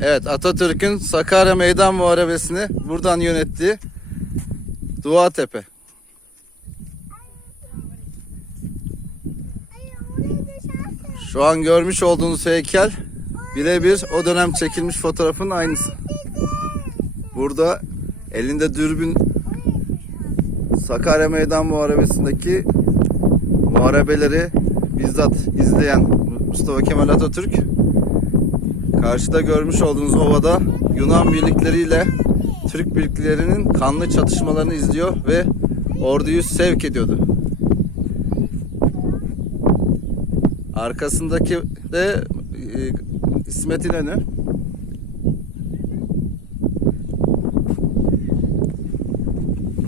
Evet Atatürk'ün Sakarya Meydan Muharebesi'ni buradan yönettiği Duatepe. Şu an görmüş olduğunuz heykel birebir o dönem çekilmiş fotoğrafın aynısı. Burada elinde dürbün Sakarya Meydan Muharebesi'ndeki muharebeleri bizzat izleyen Mustafa Kemal Atatürk karşıda görmüş olduğunuz ovada Yunan birlikleriyle Türk birliklerinin kanlı çatışmalarını izliyor ve orduyu sevk ediyordu. Arkasındaki de e, İsmet İnönü.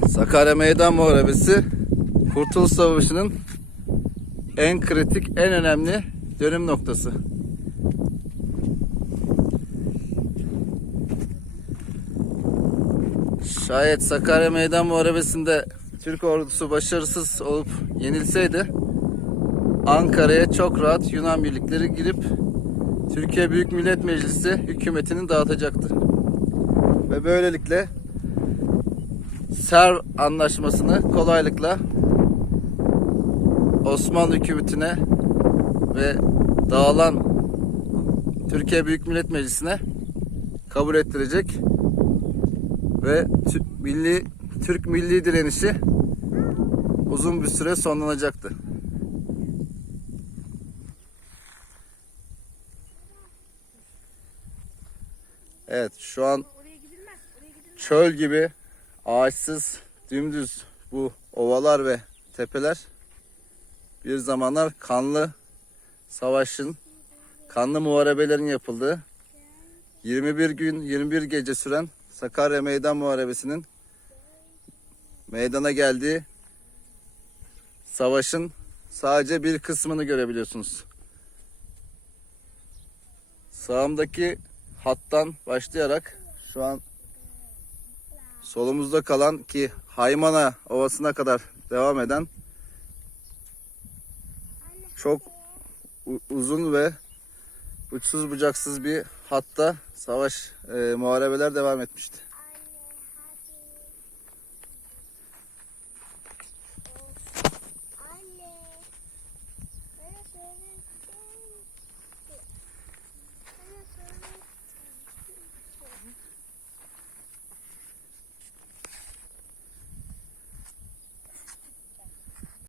Sakarya Meydan Muharebesi Kurtuluş Savaşı'nın en kritik, en önemli dönüm noktası. Şayet Sakarya Meydan Muharebesi'nde Türk ordusu başarısız olup yenilseydi Ankara'ya çok rahat Yunan birlikleri girip Türkiye Büyük Millet Meclisi hükümetini dağıtacaktı. Ve böylelikle Serv anlaşmasını kolaylıkla Osmanlı hükümetine ve dağılan Türkiye Büyük Millet Meclisi'ne kabul ettirecek ve milli Türk milli direnişi uzun bir süre sonlanacaktı. Evet şu an çöl gibi ağaçsız dümdüz bu ovalar ve tepeler bir zamanlar kanlı savaşın, kanlı muharebelerin yapıldığı 21 gün 21 gece süren Sakarya Meydan Muharebesi'nin meydana geldiği savaşın sadece bir kısmını görebiliyorsunuz. Sağımdaki hattan başlayarak şu an solumuzda kalan ki Haymana Ovası'na kadar devam eden çok uzun ve uçsuz bucaksız bir hatta savaş e, muharebeler devam etmişti.